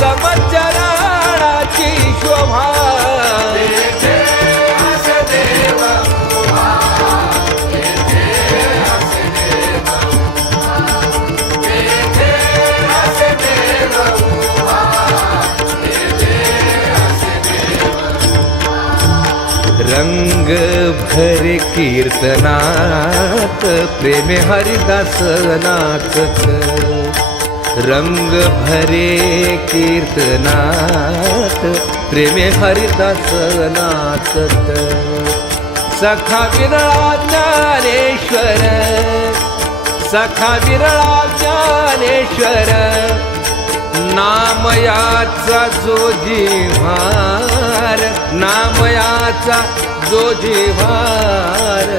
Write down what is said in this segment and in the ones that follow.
समचरणाची शोभा रंग भरे कीर्तनात प्रेमे हरिदास नाचत रंग भरे कीर्तनात प्रेमे हरिदास नाचत सखा विरळा ज्ञानेश्वर सखा विरळा ज्ञानेश्वर नामयाचा जो जिव्हार नामयाचा जो जिव्हार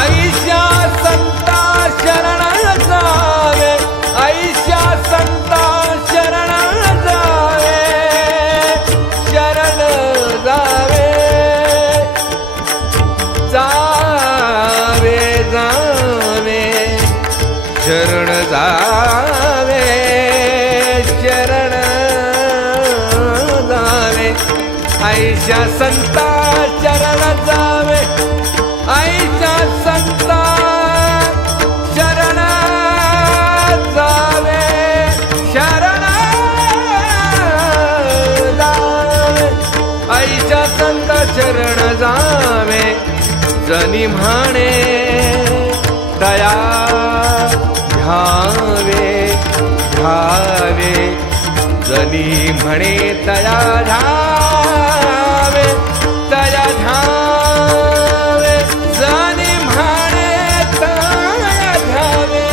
ऐशा संता शरण जावे ऐशा संता शरण जावे शरण जावे जावे जावे शरण जावे शरण जावे ऐशा संता शरण जावे ऐशा संता शरण जावे शरण जावे ऐशा संत शरण जावे जनी म्हणे दया घ्यावे घ्यावे जनी म्हणे दया घ्यावे दया घ्यावे जनी म्हणे दया घ्यावे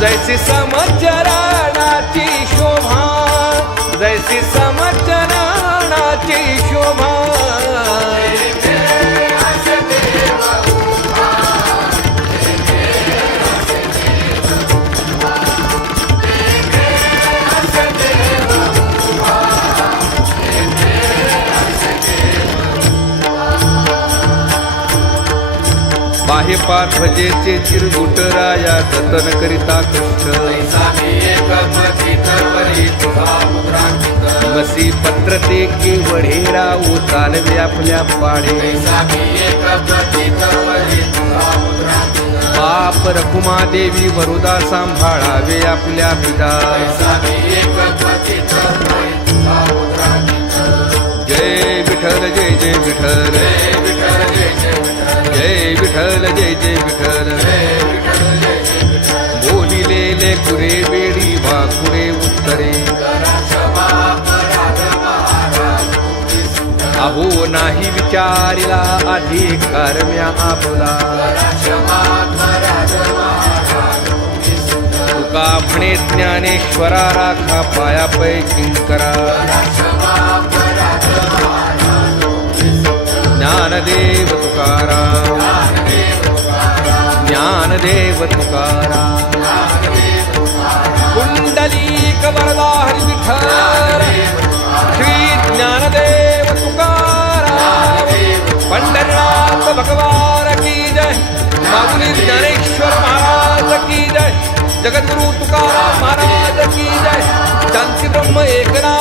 जैसी समचरणाची शोभा जैसी समचरणाची शोभा बाहे पाठ भजेचे चिरगुटराया जतन करिता कष्ट मसी पत्र ते केवढेरा उचालवे आपल्या पाडे बाप रखुमा देवी वरुदा सांभाळावे आपल्या पिता जय विठ्ठल जय जय विठ्ठल जय विठ्ठल जय जय विठ्ठल बोलिलेले कुरे बेडी वाकुरे उत्तरे अहो नाही विचारिला अधिकार म्या आपला तुका म्हणे ज्ञानेश्वरा राखा पाया पै किंकरा ज्ञानदेव तुकाराम ज्ञानदेव तुकाराम कुंडलीक वरदा हरी विठ्ठल श्री ज्ञानदेव तुकाराम पंढरनाथ भगवान की जय माऊली ज्ञानेश्वर महाराज की जय जगद्गुरु तुकाराम महाराज की जय शांती ब्रह्म एकनाथ